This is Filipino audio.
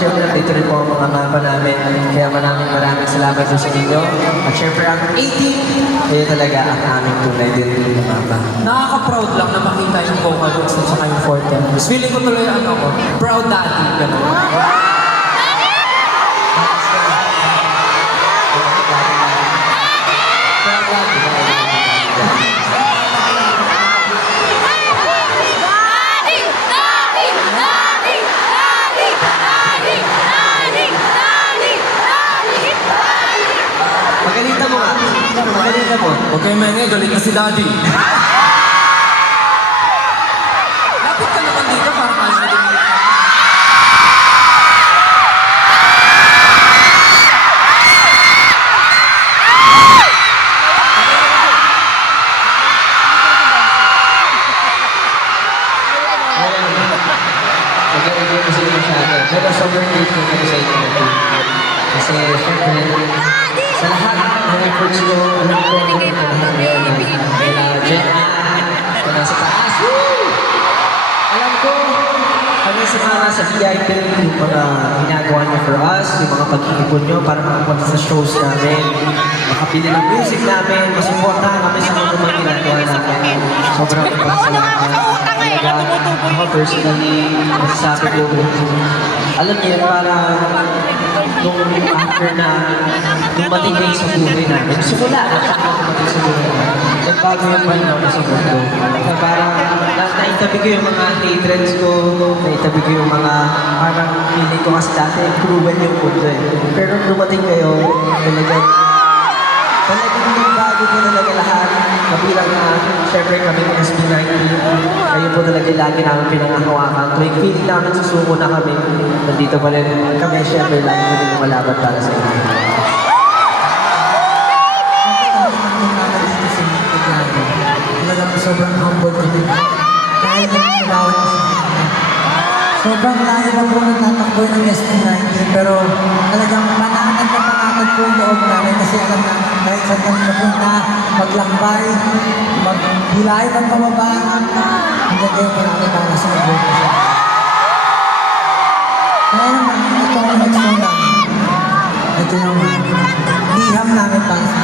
syempre dito rin po ang mga mapa namin. Kaya maraming salamat po sa inyo. At syempre ang 18, kayo talaga ang aming tunay din ng mapa. Nakaka-proud lang na makita yung vocal roots at saka yung fourth members. Feeling ko tuloy ano ko, proud daddy. Gano'n. Magalita mo nga. Magalita mo. Huwag kayo maingay, galit na si daddy. Lapit ka naman dito para kayo na din. Magagawin ko sila masyado. Pero sobrang grateful ko sa inyo. Kasi syempre, sa lahat ng efforts ko, alam ko ang lahat ngayon na Jenna, na nasa taas. Woo! Alam ko, kami sa mga sa VIP, yung mga ginagawa niyo for us, yung mga pag-iipon niyo para makapunta sa shows namin, makapili ng music namin, masuportahan kami sa mga ginagawa namin. Sobrang salamat. Ako personally, masasabi ko, alam niyo, parang nung after na dumating kayo sa buhay namin, simula na siya dumating sa buhay namin, nagbago yung mind namin sa mundo. So parang naitabi ko yung mga hatreds ko, naitabi ko yung mga parang feeling ko kasi dati proven yung mundo eh. Pero dumating kayo, talagang bago po talaga lahat. Kabilang na, syempre kami ng SB19, kayo po talaga lagi namin pinangahawakan. Tuwing feeling namin susuko na kami, nandito pa rin kami, syempre lagi po rin lumalaban para sa inyo. Talagang sobrang humble ko din. Dahil yung bawat sobrang layo na po nagtatakbo ng SB19 pero talagang pananag na pananag po yung loob namin kasi alam namin kahit saan kami napunta, maglakbay, maghulay ng pababa, hanggang kayo po namin para sa mag-work ko siya. Kaya naman, ito ang next one namin. Ito yung liham namin para sa